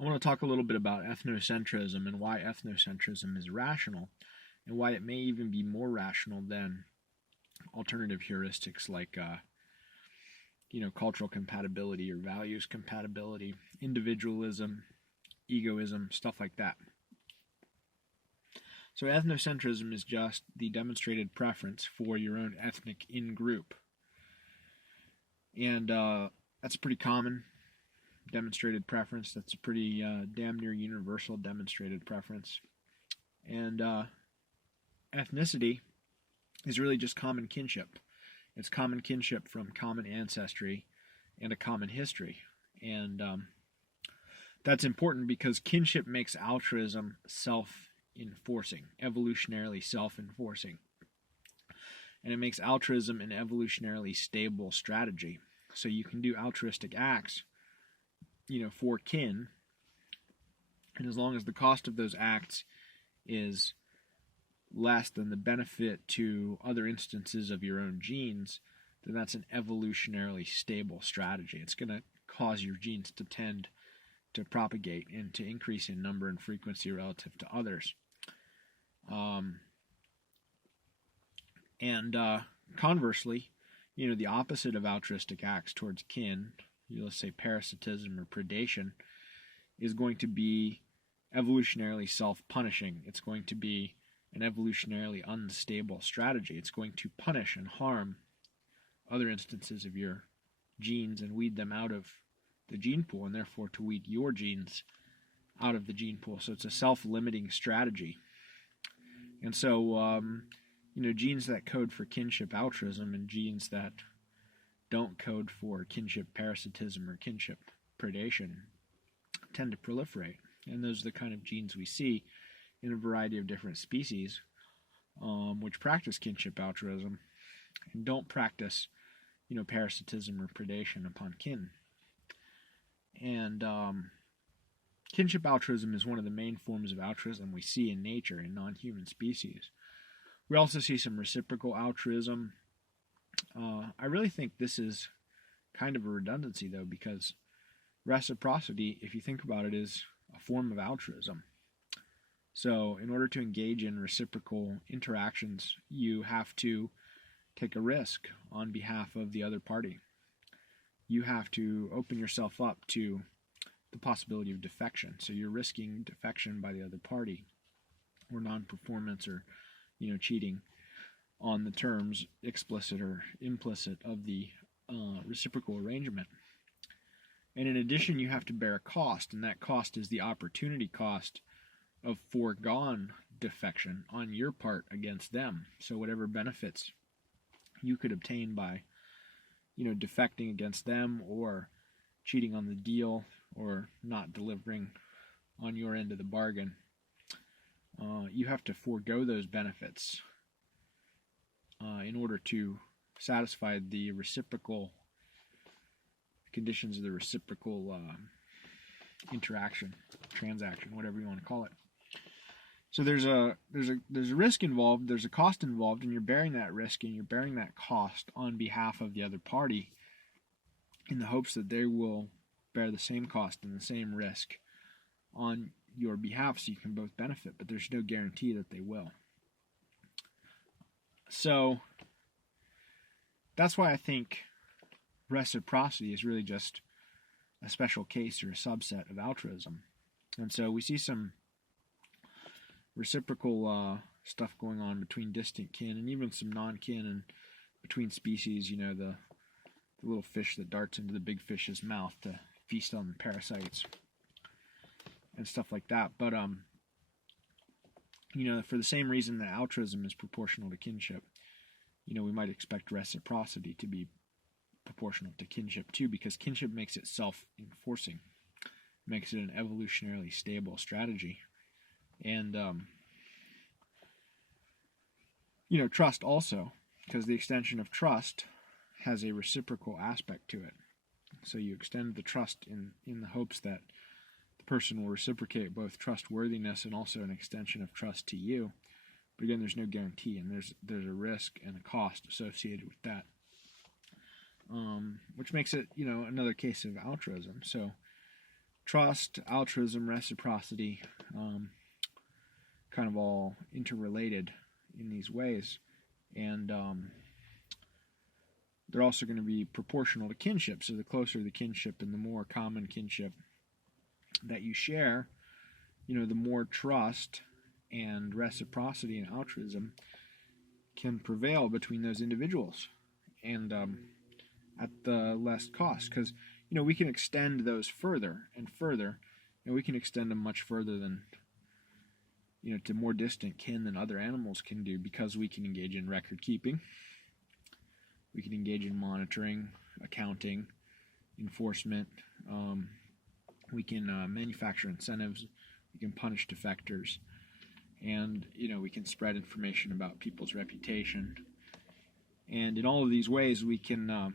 I want to talk a little bit about ethnocentrism and why ethnocentrism is rational, and why it may even be more rational than alternative heuristics like cultural compatibility or values compatibility, individualism, egoism, stuff like that. So ethnocentrism is just the demonstrated preference for your own ethnic in-group. And that's a pretty common demonstrated preference. That's a pretty damn near universal demonstrated preference. And ethnicity is really just common kinship. It's common kinship from common ancestry and a common history. And that's important because kinship makes altruism self-enforcing, evolutionarily self-enforcing. And it makes altruism an evolutionarily stable strategy. So you can do altruistic acts, for kin, and as long as the cost of those acts is less than the benefit to other instances of your own genes, then that's an evolutionarily stable strategy. It's going to cause your genes to tend to propagate and to increase in number and frequency relative to others. Conversely, the opposite of altruistic acts towards kin, let's say parasitism or predation, is going to be evolutionarily self-punishing. It's going to be an evolutionarily unstable strategy. It's going to punish and harm other instances of your genes and weed them out of the gene pool, and therefore to weed your genes out of the gene pool. So it's a self-limiting strategy. And so, genes that code for kinship altruism and genes that don't code for kinship parasitism or kinship predation tend to proliferate. And those are the kind of genes we see in a variety of different species which practice kinship altruism and don't practice, parasitism or predation upon kin. And kinship altruism is one of the main forms of altruism we see in nature in non-human species. We also see some reciprocal altruism. I really think this is kind of a redundancy, though, because reciprocity, if you think about it, is a form of altruism. So in order to engage in reciprocal interactions, you have to take a risk on behalf of the other party. You have to open yourself up to the possibility of defection. So you're risking defection by the other party, or non-performance, or cheating on the terms, explicit or implicit, of the reciprocal arrangement. And in addition, you have to bear a cost, and that cost is the opportunity cost of foregone defection on your part against them. So whatever benefits you could obtain by, defecting against them, or cheating on the deal, or not delivering on your end of the bargain, you have to forego those benefits in order to satisfy the reciprocal conditions of the reciprocal interaction, transaction, whatever you want to call it. So there's a risk involved, there's a cost involved, and you're bearing that risk and you're bearing that cost on behalf of the other party in the hopes that they will bear the same cost and the same risk on your behalf, so you can both benefit, but there's no guarantee that they will. So that's why I think reciprocity is really just a special case or a subset of altruism. And so we see some reciprocal stuff going on between distant kin and even some non-kin and between species, the little fish that darts into the big fish's mouth to feast on the parasites and stuff like that. But for the same reason that altruism is proportional to kinship, we might expect reciprocity to be proportional to kinship too, because kinship makes it self-enforcing, makes it an evolutionarily stable strategy. And trust also, because the extension of trust has a reciprocal aspect to it. So you extend the trust in the hopes that the person will reciprocate both trustworthiness and also an extension of trust to you. But again, there's no guarantee, and there's a risk and a cost associated with that, which makes it another case of altruism. So trust, altruism, reciprocity, kind of all interrelated in these ways. And they're also going to be proportional to kinship. So the closer the kinship and the more common kinship that you share, the more trust and reciprocity and altruism can prevail between those individuals, and at the less cost, because we can extend those further and further, and we can extend them much further than to more distant kin than other animals can do, because we can engage in record keeping, we can engage in monitoring, accounting, enforcement, we can manufacture incentives, we can punish defectors, and we can spread information about people's reputation. And in all of these ways we can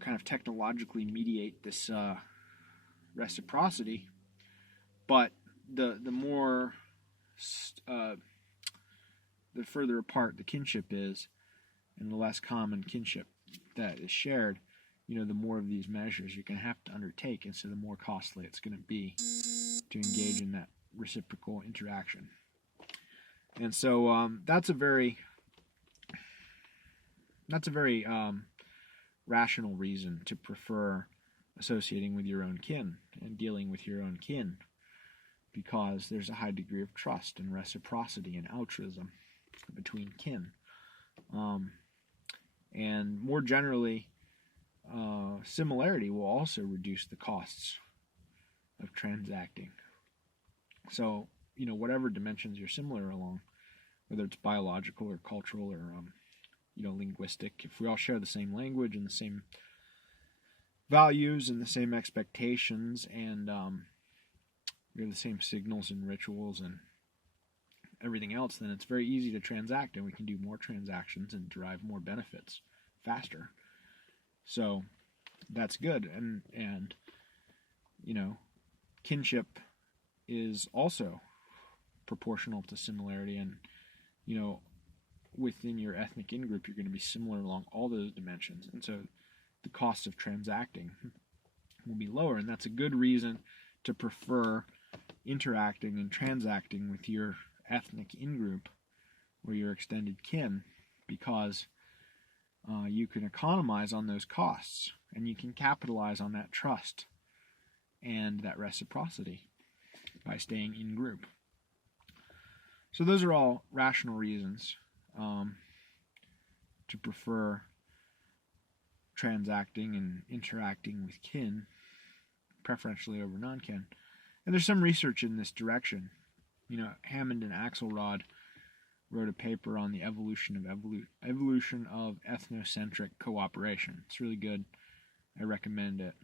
kind of technologically mediate this reciprocity. But the more the further apart the kinship is, and the less common kinship that is shared, the more of these measures you're going to have to undertake, and so the more costly it's going to be to engage in that reciprocal interaction. And so that's a very rational reason to prefer associating with your own kin and dealing with your own kin, because there's a high degree of trust and reciprocity and altruism between kin. And more generally, similarity will also reduce the costs of transacting. So, whatever dimensions you're similar along, whether it's biological or cultural or, linguistic, if we all share the same language and the same values and the same expectations, and we have the same signals and rituals and everything else, then it's very easy to transact, and we can do more transactions and derive more benefits faster. So that's good. And kinship is also proportional to similarity, and within your ethnic in-group you're going to be similar along all those dimensions, and so the cost of transacting will be lower, and that's a good reason to prefer interacting and transacting with your ethnic in-group or your extended kin, because you can economize on those costs, and you can capitalize on that trust and that reciprocity by staying in group. So those are all rational reasons to prefer transacting and interacting with kin preferentially over non-kin. And there's some research in this direction. Hammond and Axelrod wrote a paper on the evolution of ethnocentric cooperation. It's really good. I recommend it.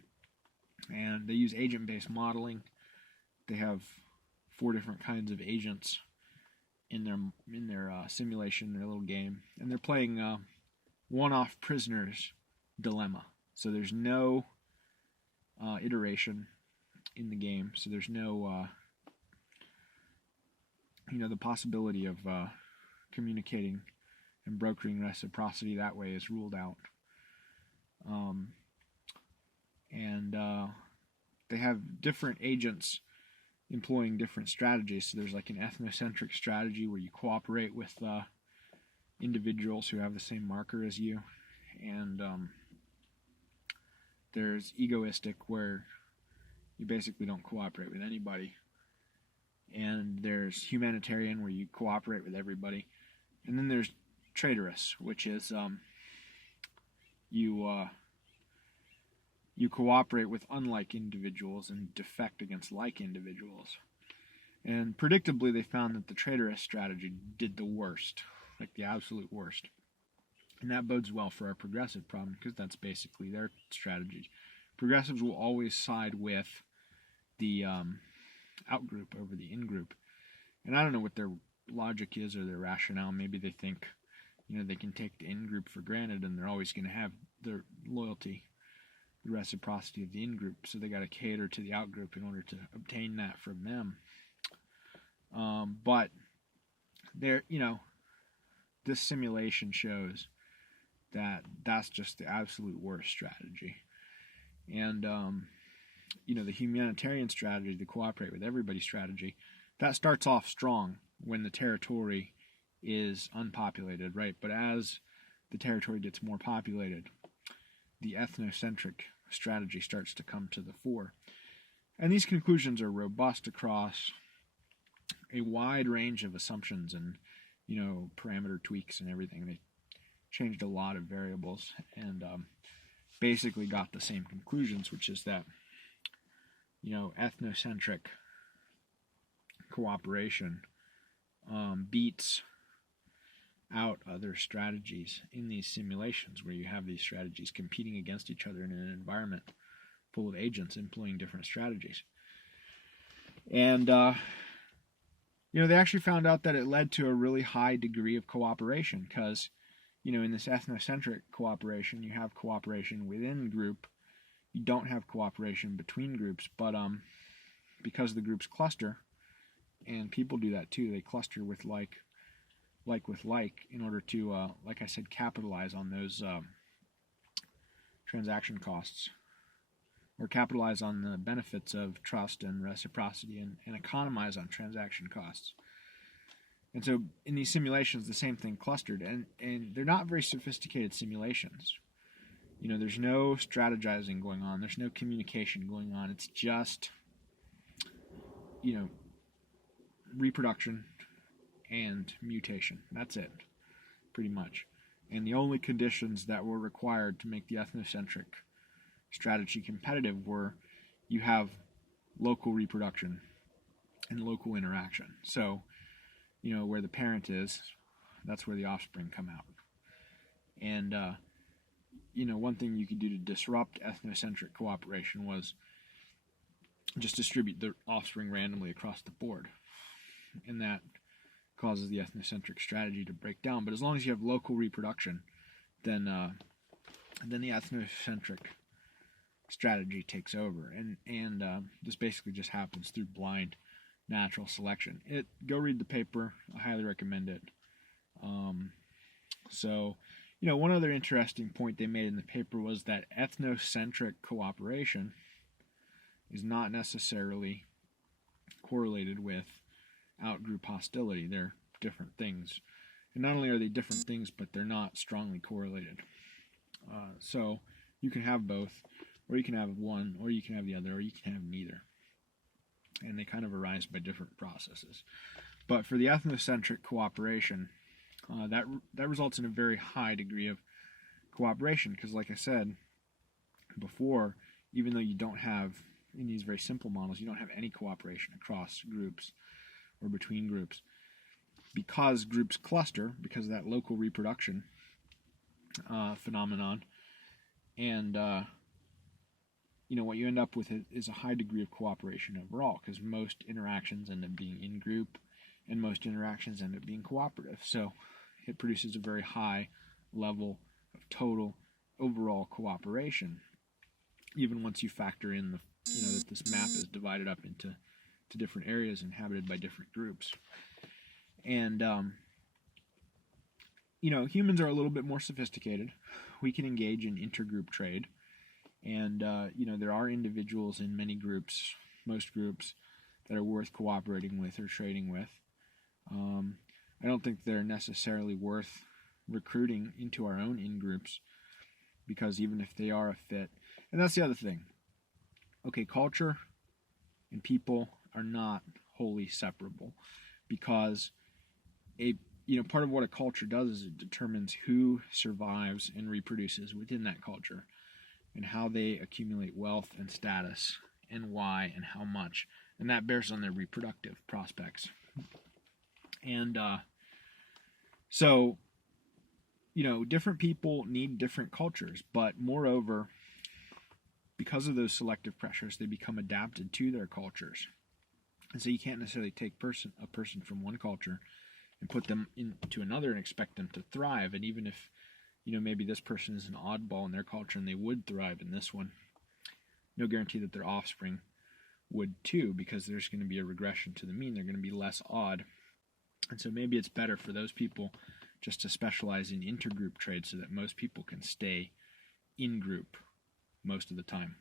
And they use agent-based modeling. They have 4 different kinds of agents in their simulation, their little game, and they're playing one-off prisoners dilemma. So there's no iteration in the game. So there's no the possibility of communicating and brokering reciprocity that way is ruled out. And they have different agents employing different strategies. So there's like an ethnocentric strategy where you cooperate with individuals who have the same marker as you, and there's egoistic, where you basically don't cooperate with anybody, and there's humanitarian, where you cooperate with everybody, and then there's traitorous, which is you cooperate with unlike individuals and defect against like individuals. And predictably, they found that the traitorous strategy did the worst, like the absolute worst. And that bodes well for our progressive problem, because that's basically their strategy. Progressives will always side with the outgroup over the in-group. And I don't know what their logic is or their rationale. Maybe they think, they can take the in-group for granted, and they're always going to have their loyalty, the reciprocity of the in-group, so they got to cater to the out-group in order to obtain that from them. But this simulation shows that that's just the absolute worst strategy. And, the humanitarian strategy, the cooperate with everybody strategy, that starts off strong when the territory is unpopulated, right? But as the territory gets more populated, the ethnocentric strategy starts to come to the fore. And these conclusions are robust across a wide range of assumptions and, parameter tweaks and everything. They changed a lot of variables and basically got the same conclusions, which is that, ethnocentric cooperation beats out other strategies in these simulations where you have these strategies competing against each other in an environment full of agents employing different strategies. And, they actually found out that it led to a really high degree of cooperation because, in this ethnocentric cooperation, you have cooperation within group. You don't have cooperation between groups, but because the groups cluster, and people do that too, they cluster with like with like in order to, like I said, capitalize on those transaction costs, or capitalize on the benefits of trust and reciprocity and economize on transaction costs. And so in these simulations, the same thing clustered, and they're not very sophisticated simulations. There's no strategizing going on. There's no communication going on. It's just, reproduction and mutation. That's it, pretty much. And the only conditions that were required to make the ethnocentric strategy competitive were you have local reproduction and local interaction. So, where the parent is, that's where the offspring come out. And, one thing you could do to disrupt ethnocentric cooperation was just distribute the offspring randomly across the board. And that causes the ethnocentric strategy to break down. But as long as you have local reproduction, then the ethnocentric strategy takes over. And this basically just happens through blind natural selection. Go read the paper. I highly recommend it. One other interesting point they made in the paper was that ethnocentric cooperation is not necessarily correlated with outgroup hostility. They're different things. And not only are they different things, but they're not strongly correlated. So you can have both, or you can have one, or you can have the other, or you can have neither. And they kind of arise by different processes. But for the ethnocentric cooperation, that results in a very high degree of cooperation because, like I said before, even though you don't have, in these very simple models, you don't have any cooperation across groups or between groups. Because groups cluster, because of that local reproduction phenomenon, and what you end up with is a high degree of cooperation overall, because most interactions end up being in group, and most interactions end up being cooperative. So it produces a very high level of total overall cooperation, even once you factor in that this map is divided up into different areas inhabited by different groups. And humans are a little bit more sophisticated. We can engage in intergroup trade, and there are individuals in many groups, most groups, that are worth cooperating with or trading with. I don't think they're necessarily worth recruiting into our own in-groups, because even if they are a fit, and that's the other thing. Okay, culture and people are not wholly separable, because part of what a culture does is it determines who survives and reproduces within that culture, and how they accumulate wealth and status, and why and how much, and that bears on their reproductive prospects. And so different people need different cultures, but moreover, because of those selective pressures, they become adapted to their cultures. And so you can't necessarily take a person from one culture and put them into another and expect them to thrive. And even if, maybe this person is an oddball in their culture and they would thrive in this one, no guarantee that their offspring would too, because there's going to be a regression to the mean. They're going to be less odd. And so maybe it's better for those people just to specialize in intergroup trade so that most people can stay in group most of the time.